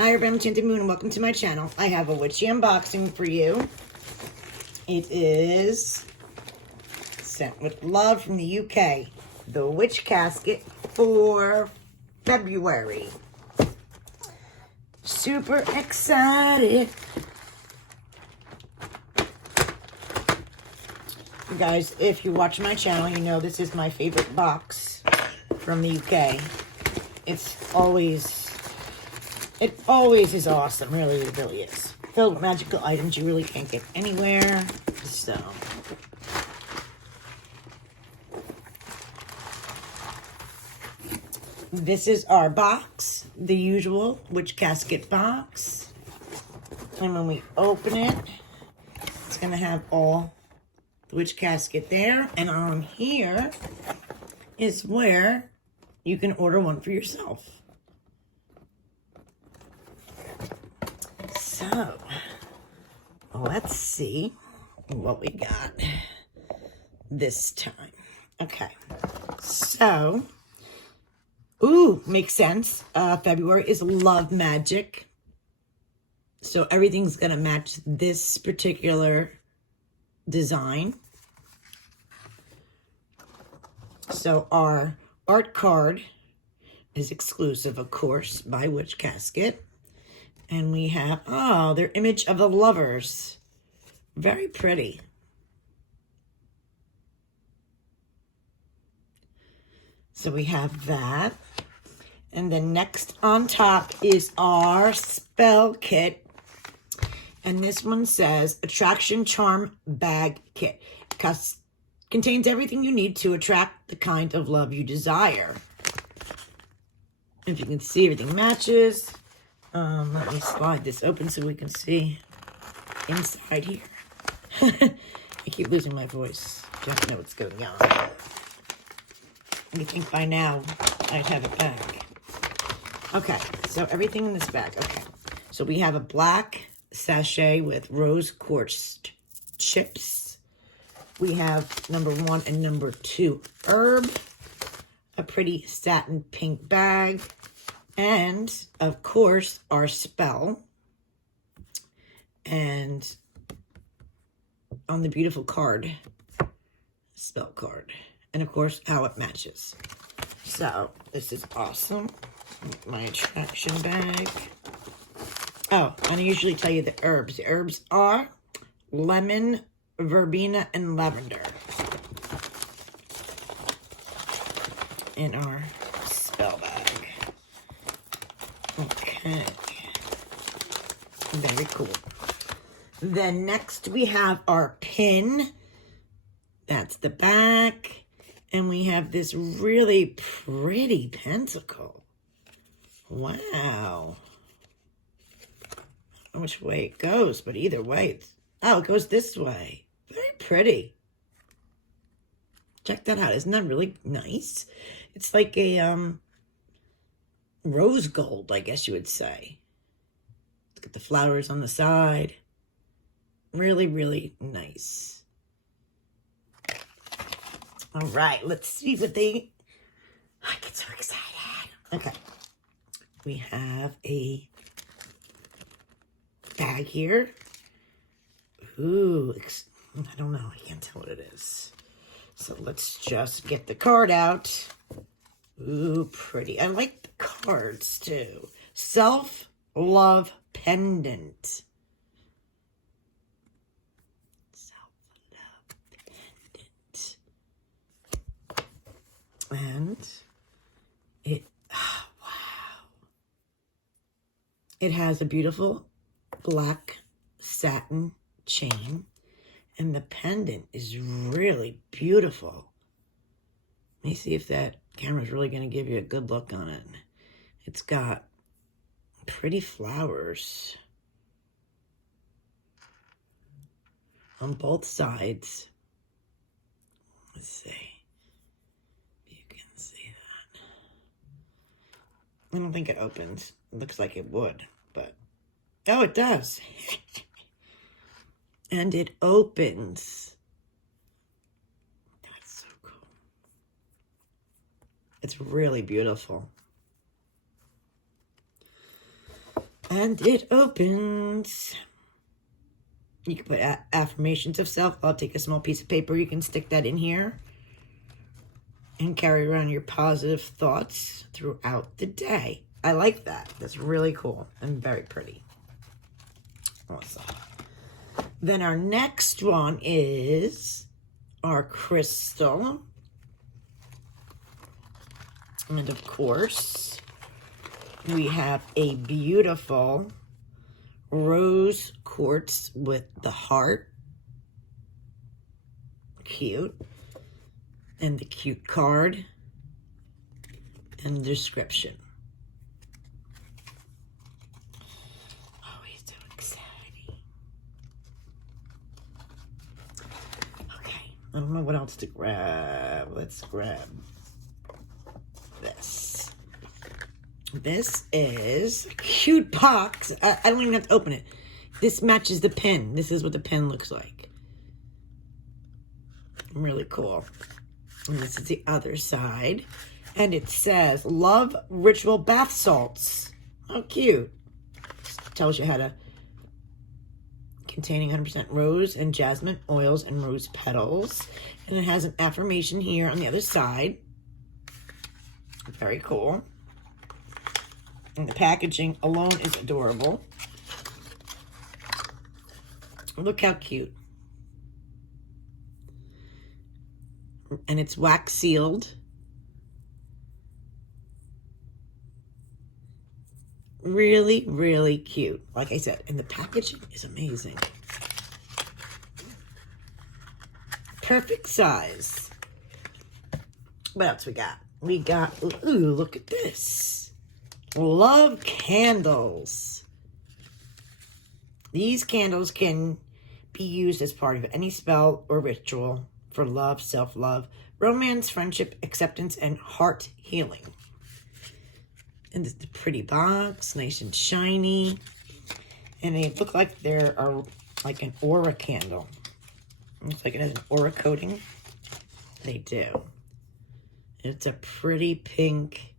Hi everyone, I'm Tinted Moon and welcome to my channel. I have a witchy unboxing for you. It is sent with love from the UK. The Witch Casket for February. Super excited. You guys, if you watch my channel, you know this is my favorite box from the UK. It always is awesome, really, it really is. Filled with magical items you really can't get anywhere. So, this is our box, the usual Witch Casket box. And when we open it, it's going to have all the Witch Casket there. And on here is where you can order one for yourself. So, let's see what we got this time. Okay, so, makes sense. February is love magic. So everything's gonna match this particular design. So our art card is exclusive, of course, by Witch Casket. And we have, their image of the lovers. Very pretty. So we have that. And then next on top is our spell kit. And this one says, Attraction Charm Bag Kit. Contains everything you need to attract the kind of love you desire. If you can see, everything matches. Let me slide this open so we can see inside here. I keep losing my voice. Don't know what's going on. You think by now I'd have it back. Okay, so everything in this bag. Okay, so we have a black sachet with rose quartz chips. We have number 1 and number 2 herb. A pretty satin pink bag. And, of course, our spell. And on the beautiful card, spell card. And, of course, how it matches. So, this is awesome. My attraction bag. Oh, and I usually tell you the herbs. The herbs are lemon, verbena, and lavender. In our spell bag. Okay. Very cool. Then next we have our pin. That's the back. And we have this really pretty pentacle. Wow. I don't know which way it goes, but either way, it goes this way. Very pretty. Check that out. Isn't that really nice? It's like a rose gold, I guess you would say. Look at the flowers on the side. Really, really nice. All right, let's see what I get so excited. Okay. We have a bag here. Ooh, I don't know. I can't tell what it is. So let's just get the card out. Ooh, pretty. I like the cards, too. Self-love pendant. Self-love pendant. And wow. It has a beautiful black satin chain. And the pendant is really beautiful. Let me see if that camera's really going to give you a good look on it. It's got pretty flowers on both sides. Let's see if you can see that. I don't think it opens. It looks like it would, but oh, it does. And it opens. That's so cool. It's really beautiful. And it opens. You can put affirmations of self-love. Take a small piece of paper. You can stick that in here and carry around your positive thoughts throughout the day. I like that. That's really cool and very pretty. Awesome. Then our next one is our crystal. And of course, we have a beautiful rose quartz with the heart. Cute. And the cute card. And the description. Oh, he's so exciting. Okay. I don't know what else to grab. Let's grab this. This is a cute box. I don't even have to open it. This matches the pen. This is what the pen looks like. Really cool. And this is the other side. And it says, Love Ritual Bath Salts. How cute. Tells you how to, containing 100% rose and jasmine oils and rose petals. And it has an affirmation here on the other side. Very cool. And the packaging alone is adorable. Look how cute. And it's wax sealed. Really, really cute. Like I said, and the packaging is amazing. Perfect size. What else we got? We got, ooh, look at this. Love candles. These candles can be used as part of any spell or ritual for love, self-love, romance, friendship, acceptance, and heart healing. And this is the pretty box, nice and shiny. And they look like they're like an aura candle. Looks like it has an aura coating. They do. It's a pretty pink,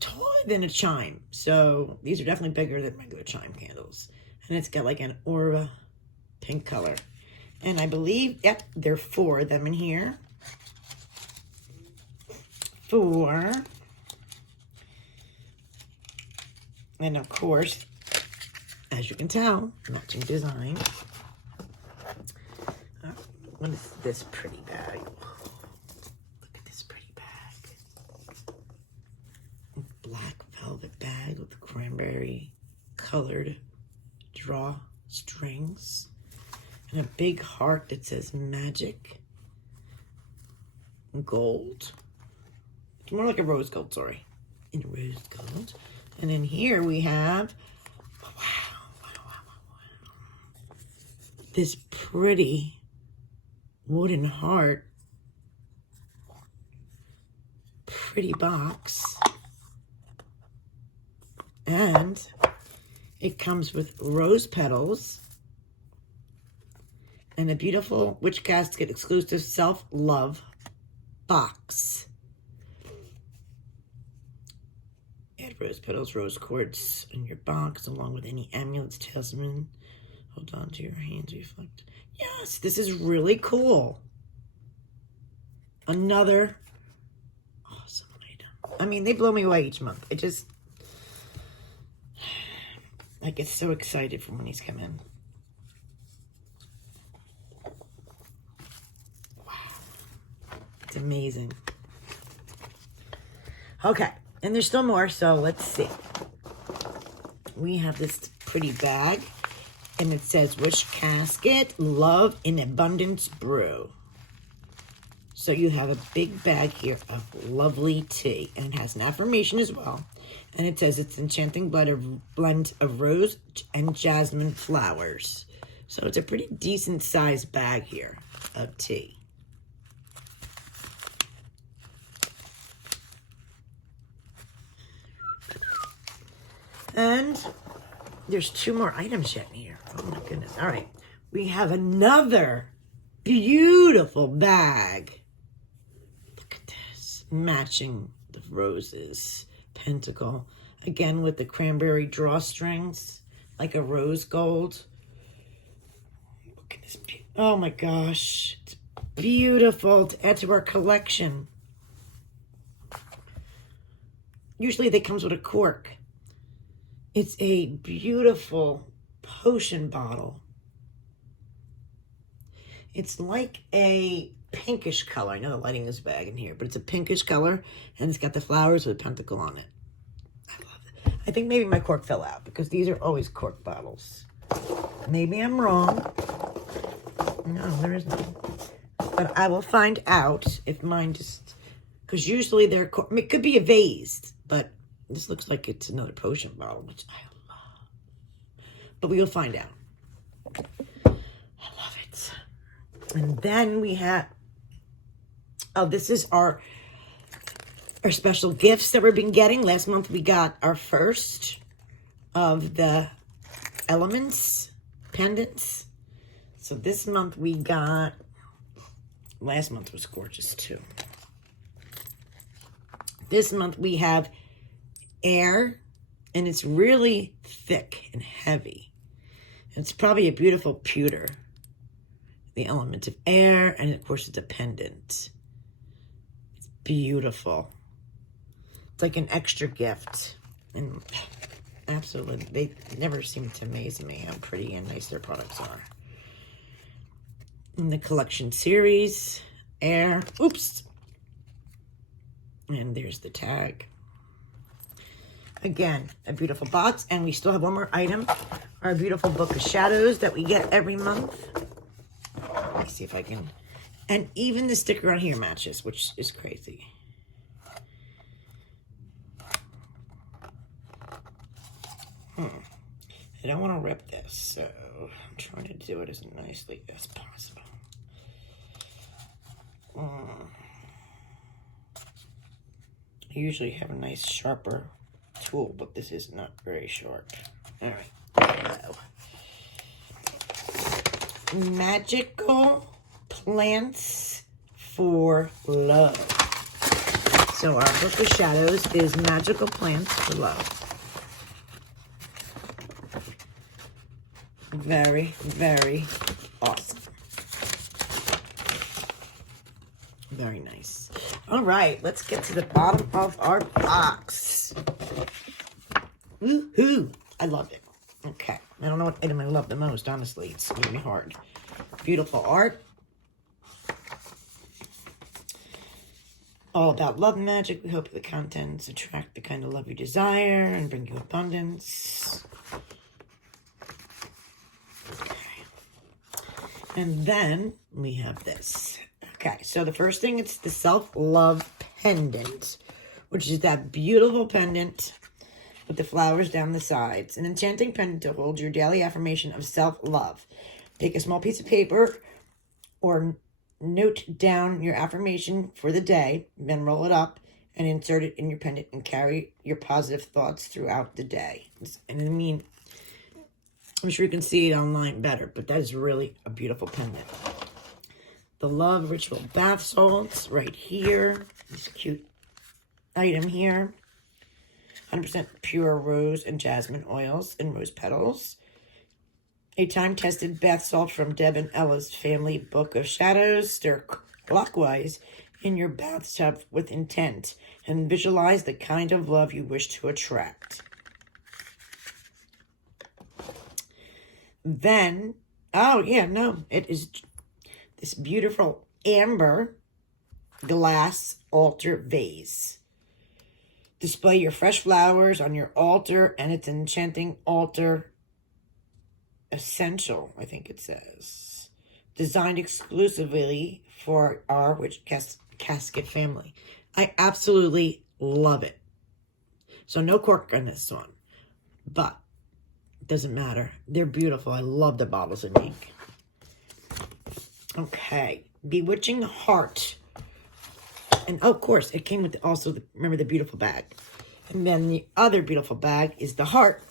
taller than a chime. So these are definitely bigger than regular chime candles. And it's got like an aura pink color. And I believe, yep, there are 4 of them in here. 4. And of course, as you can tell, matching design. What is this pretty bag? Look at this pretty bag. Black velvet bag with cranberry colored drawstrings. And a big heart that says magic. Gold. It's more like a rose gold, sorry. In rose gold. And then here we have, wow. This pretty wooden heart. Pretty box. And it comes with rose petals. And a beautiful Witch Casket exclusive self-love box. Add rose petals, rose quartz in your box, along with any amulets, talisman. Hold on to your hands, reflect. Yes, this is really cool. Another awesome item. I mean, they blow me away each month. I get so excited for when these come in. It's amazing. Okay, and there's still more, so let's see. We have this pretty bag, and it says Witch Casket, Love in Abundance Brew. So you have a big bag here of lovely tea, and it has an affirmation as well. And it says it's enchanting blend of rose and jasmine flowers. So it's a pretty decent sized bag here of tea. And there's 2 more items yet in here. Oh my goodness. All right. We have another beautiful bag. Look at this. Matching the roses. Pentacle. Again, with the cranberry drawstrings, like a rose gold. Look at this. Oh my gosh. It's beautiful to add to our collection. Usually they comes with a cork. It's a beautiful potion bottle. It's like a pinkish color. I know the lighting is bad in here, but it's a pinkish color, and it's got the flowers with a pentacle on it. I love it. I think maybe my cork fell out because these are always cork bottles. Maybe I'm wrong. No, there is none. But I will find out if mine just... Because usually they're... It could be a vase, but this looks like it's another potion bottle, which I love. But we will find out. I love it. And then we have... Oh, this is our special gifts that we've been getting. Last month we got our first of the elements pendants. So this month we got... Last month was gorgeous too. This month we have air, and it's really thick and heavy. It's probably a beautiful pewter. The element of air, and of course it's a pendant. It's beautiful. It's like an extra gift. And absolutely, they never seem to amaze me how pretty and nice their products are. In the collection series, air, oops. And there's the tag. Again, a beautiful box. And we still have one more item. Our beautiful book of shadows that we get every month. Let me see if I can. And even the sticker on here matches, which is crazy. I don't want to rip this, so I'm trying to do it as nicely as possible. I usually have a nice sharper tool, but this is not very sharp. All right. So. Magical plants for love. So our book of shadows is magical plants for love. Very, very awesome. Very nice. All right, let's get to the bottom of our box. Woohoo! I love it. Okay, I don't know what item I love the most, honestly. It's really hard. Beautiful art. All about love and magic. We hope the contents attract the kind of love you desire and bring you abundance. And then we have this. Okay, so the first thing, it's the self-love pendant, which is that beautiful pendant with the flowers down the sides. An enchanting pendant to hold your daily affirmation of self-love. Take a small piece of paper or note down your affirmation for the day, then roll it up and insert it in your pendant and carry your positive thoughts throughout the day. And I mean... I'm sure you can see it online better, but that is really a beautiful pendant. The Love Ritual Bath Salts right here. This cute item here. 100% pure rose and jasmine oils and rose petals. A time-tested bath salt from Deb and Ella's Family Book of Shadows. Stir clockwise in your bathtub with intent and visualize the kind of love you wish to attract. Then, oh yeah, no, it is this beautiful amber glass altar vase. Display your fresh flowers on your altar, and it's an enchanting altar essential, I think it says. Designed exclusively for our Witch Casket family. I absolutely love it. So no cork on this one, but doesn't matter. They're beautiful. I love the bottles of ink. Okay. Bewitching Heart. And of course, it came with remember the beautiful bag. And then the other beautiful bag is the heart.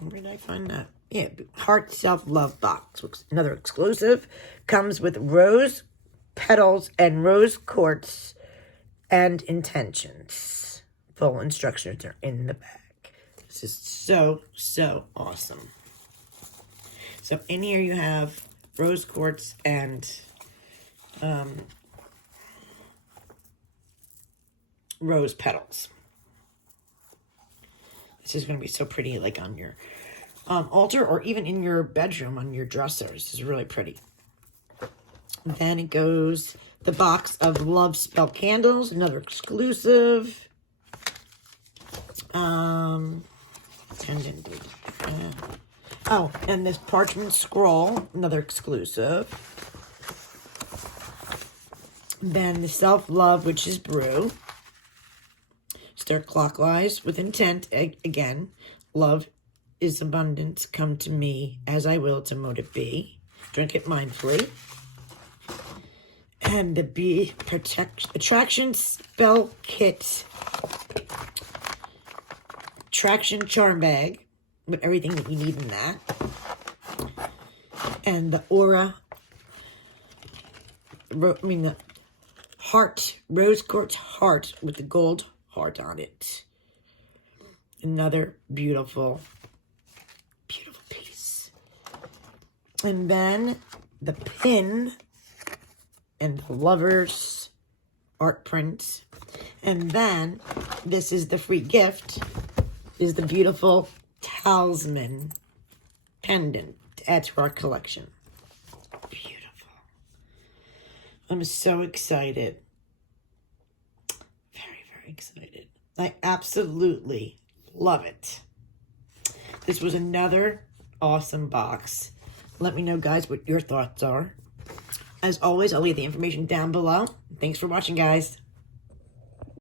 Where did I find that? Yeah, Heart Self-Love Box. Another exclusive. Comes with rose petals, and rose quartz and intentions. Full instructions are in the back. This is so, so awesome. So in here you have rose quartz and rose petals. This is going to be so pretty, like on your altar or even in your bedroom on your dresser. This is really pretty. Then it goes the box of Love Spell candles, another exclusive. And this parchment scroll, another exclusive. Then the Self-Love Witch's Brew. Stir clockwise with intent. Again, love is abundance. Come to me as I will to mote it be. Drink it mindfully. And the Bee Attraction Spell Kit. Attraction Charm Bag with everything that you need in that. And the Aura. The heart. Rose quartz heart with the gold heart on it. Another beautiful, beautiful piece. And then the pin and the Lovers art print. And then this is the free gift, is the beautiful talisman pendant to add to our collection. Beautiful. I'm so excited. Very, very excited. I absolutely love it. This was another awesome box. Let me know, guys, what your thoughts are. As always, I'll leave the information down below. Thanks for watching, guys.